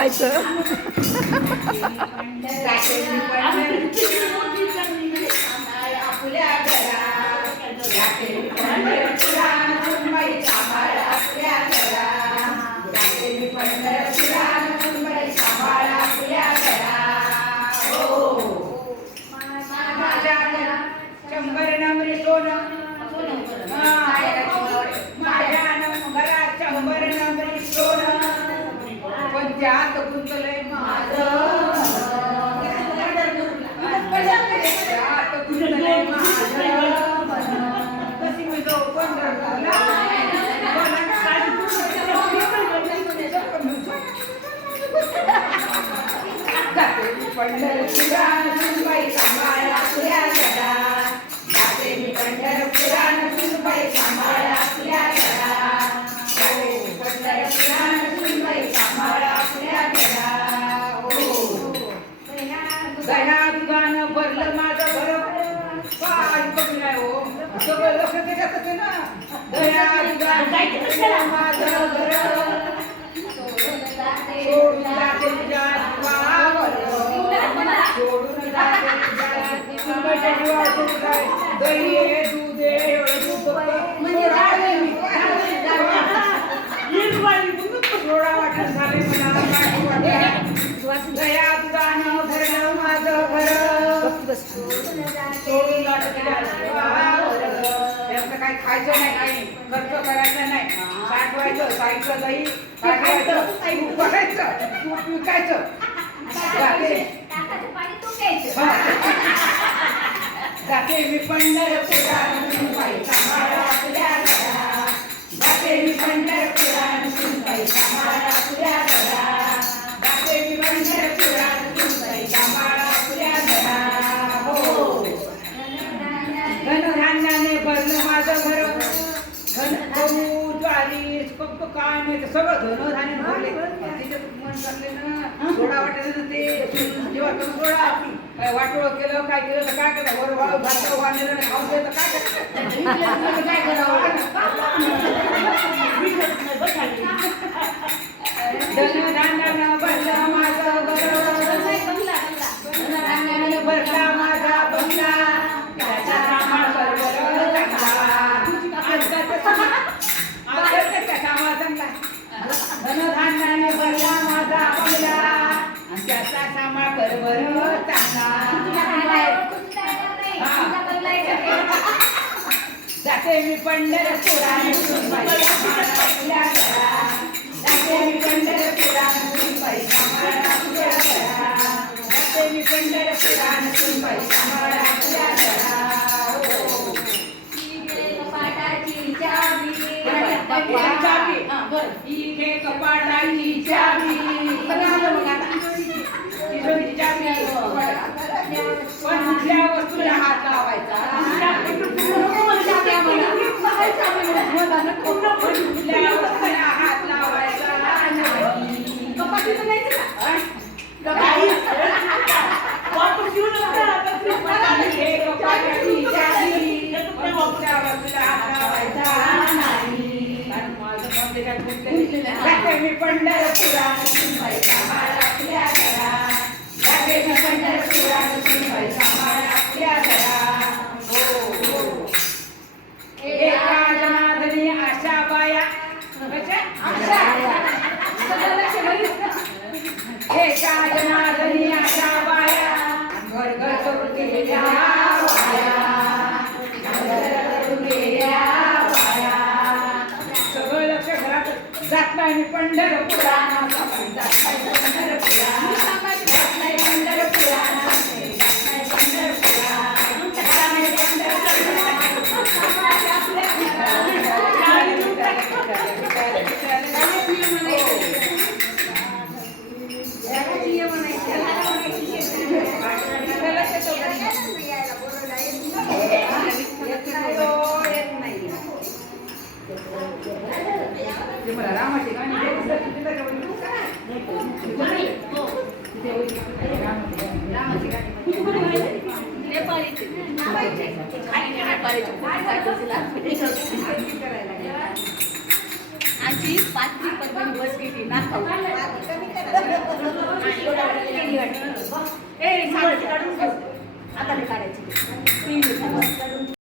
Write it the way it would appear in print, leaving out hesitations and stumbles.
खायचं. काय खायचं नाही, काही खर्च करायचा नाही, साठवायचं, साईचं दही टाकायचं, बघायचं, तूप विकायचं, जाते मी पंढरपुरात बाई सांभाळा आपल्या घरा, जाते मी पंढरपुरात बाई सांभाळा आपल्या घरा, जाते मी पंढरपुरात बाई सांभाळा आपल्या घरा. हो, धनधान्याने भरलं माझं घर, धन गहू ज्वारी पप्प काय नाही सगळं धनधान्य भरले. मन चालले ना सोडा वाटायचं ते जेव्हा तुम्ही सोडा काय वाटोळ केलं काय केलं तर काय करायचं, वर वाळू घातलं वाढलेलं नाही खाऊन द्यायचं काय करावं. धनधान्यानं भरलं माझं घर, धनधान्यानं भरला माझा बंगला, धनधान्याने भरला माझा बंगला आणि त्याचा सामा करभर जाते मी पंढरपुरात आपल्या घरा, जाते मी पंढरपुरात पैसा आपल्या घरा, जाते मी पंढरपुरात पैसा आपल्या घरा. कपाटाची चावी कोणत्या वस्तूला हात लावायचा, कुठल्या वस्तूला हात लावायचा नाही. कपाटीचं नाही कपाटाची चावी कोणत्या वस्तूला हात लावायचा नाही. जाते मी पंढरपुरात आपल्या घरा, जाते मी पंढरपुरात आपल्या घरा. एका जनार्दनी आशा बाया, एका जनार्दनी आशा बाया घर घर करून गेल्या बाया, जात नाही मी पंढरपुरात, जात नाही पंढरपुरात, जात नाही पंढरपुरात, जात नाही पंढरपुरात. मला रामाची गाणी अशी पातळी पण बस घेतली ना ए साडी काढून आता काढायची